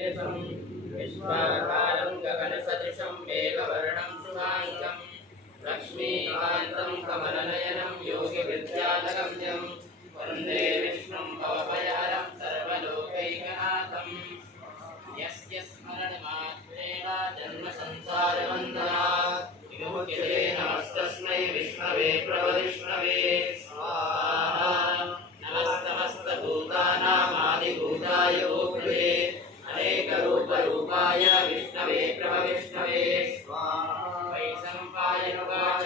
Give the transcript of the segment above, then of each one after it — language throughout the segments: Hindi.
विश्वाकारं गगनसदृशं मेघवर्णं शुभाङ्गं लक्ष्मीकान्तं कमलनयनं योगिविद्यालगम्यं वन्दे विष्णुं भवभयहरं सर्वलोकैकनाथं यस्य स्मरणमात्रेण जन्मसंसारबन्धनात् विमुच्यते नमस्तस्मै विष्णवे प्रवविष्णवे स्वाहा नमस्तमस्तभूतानामादिभूताय भूपते अनेकरूपरूपाय विष्णवे प्रभविष्णवे स्वाहा वैशम्पायनुवाच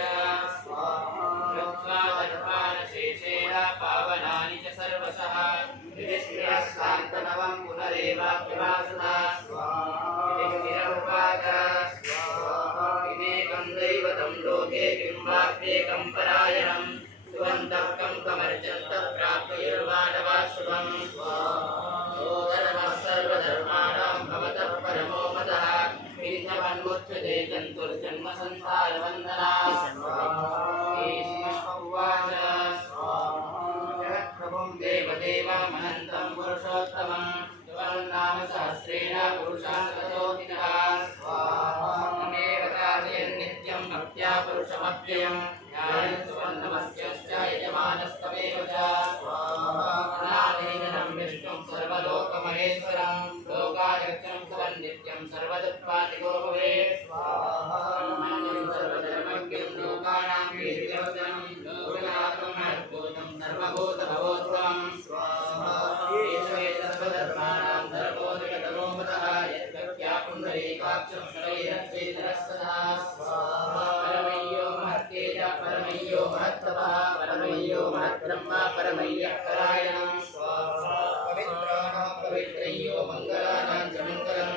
स्वाहा श्रुत्वादर्पानशेषेण पावनानि च सर्वशः युधिष्ठिरः शान्तनवं पुनरेवाप्यवासदा स्वाहा युधिष्ठिरमुवाच स्वाहा विवेकं दैवतं लोके किं वाप्येकं परायणम् सुवन्तः कमर्चन्तः प्राप्तयुर्वाणवाशुभं स्वाहा सर्वधर्माणां भवतः परमो मतः विन्ध्यवन्मुच्यते जन्तुर्जन्म संसारबन्धनात् उवाच जगत्प्रभुं देवदेवमनन्तं पुरुषोत्तमं नाम सहस्रेण पुरुषान्ततोऽधिकः स्वाहा तमेव कारयन्नित्यं भक्त्या पुरुषमव्ययम् सुवर्णमस्यश्च यजमानस्तमेव च स्वाहा अनादिनं विष्णुं सर्वलोकमहेश्वरं लोकाध्यक्षं सुवन्नित्यं सर्वदुःखादिको भवेत् स्वाहा सर्वधर्मज्ञं लोकानां वीर्यवदनं लोकनाथं अद्भुतं सर्वभूतभवोत्तमं स्वाहा ईश्वरे सर्वधर्माणां धर्मोदकतमो मतः यद्भक्त्या पुण्डरीकाक्षं शरैरच्चेतरस्तदा स्वाहा परमय्यो महत्तेज परमय्यो महत्तपः परमय्यो महद्ब्रह्म परमय्यः परायणं स्वाहा पवित्राणां पवित्रय्यो मङ्गलानां च मङ्गलं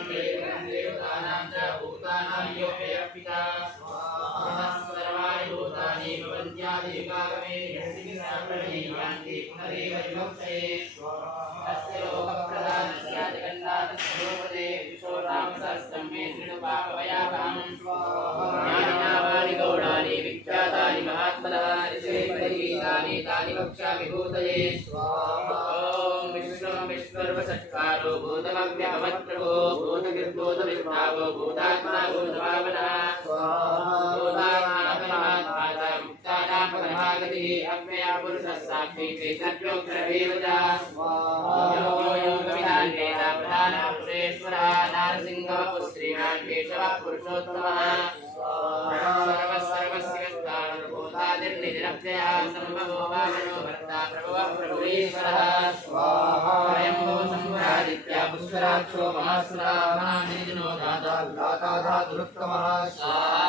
देवतानां च भूतानां यो पिता स्वाहा सर्वाणि भूतानि भवन्त्यादिविभागमे यस्य सर्वैवान्ति पुनरेव विमुक्तये स्वाहा अस्य लोकप्रदानस्य जगन्नाथस्य रूपदे विशोरामसहस्रं मे दृढपापवयापहं स्वाहा ज्ञानिनामानि गौणानि विख्यातानि महात्मनः ऋषे परिगीतानि तानि वक्ष्यामि भूतये स्वाहा ॐ विष्णुं विष्णुर्वषट्कारो भूतमव्यभवत्प्रभो भूतकृद्भूतविभागो भूतात्मा भूतभावनः स्वाहा भूतात्मात्माता मुक्तानां परमागतिः अव्ययः पुरुषः साक्षी चैतन्योऽक्षरमेव च स्वाहा योगो योगविदान् वेद प्रधानपुरुषेश्वरः नारसिंहः श्रीमान् केशवः पुरुषोत्तमः स्वाहा सर्वस्य स्थाणुर्भूतादिर्निजनव्ययः सम्भवो वामनो भर्ता प्रभवः प्रभुरीश्वरः स्वाहा स्वयंभो शम्भुरादित्या पुष्कराक्षो महासुरः महानिजनो दाता धातुरुत्तमः स्वाहा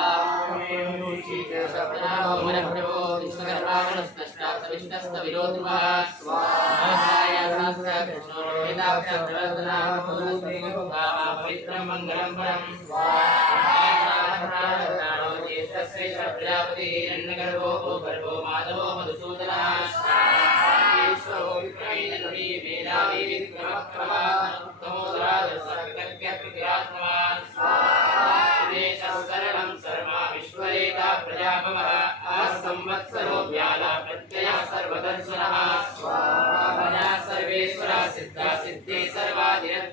विश्वकर्माणस्तष्टा सविष्टस्तविरोधुमः स्वाहा कृष्णो वेदाक्षरवर्धनः पवित्रं मङ्गलं परं स्वाहा ज्येष्ठश्रेष्ठ प्रजापति हिरण्यगर्भो भूगर्भो माधवो मधुसूदनः ईश्वरो विक्रमीनवी मेधावी विक्रमक्रमः उत्तमोदरादर्शकृतज्ञकृतिरात्मवान् सुरेशः सरलं सर्वा विश्वरेता प्रजाभवः असंवत्सरो व्याला प्रत्ययः सर्वदर्शनः स्वाहा सर्वेश्वरः सिद्धा सिद्धे सर्वाधिरथ्य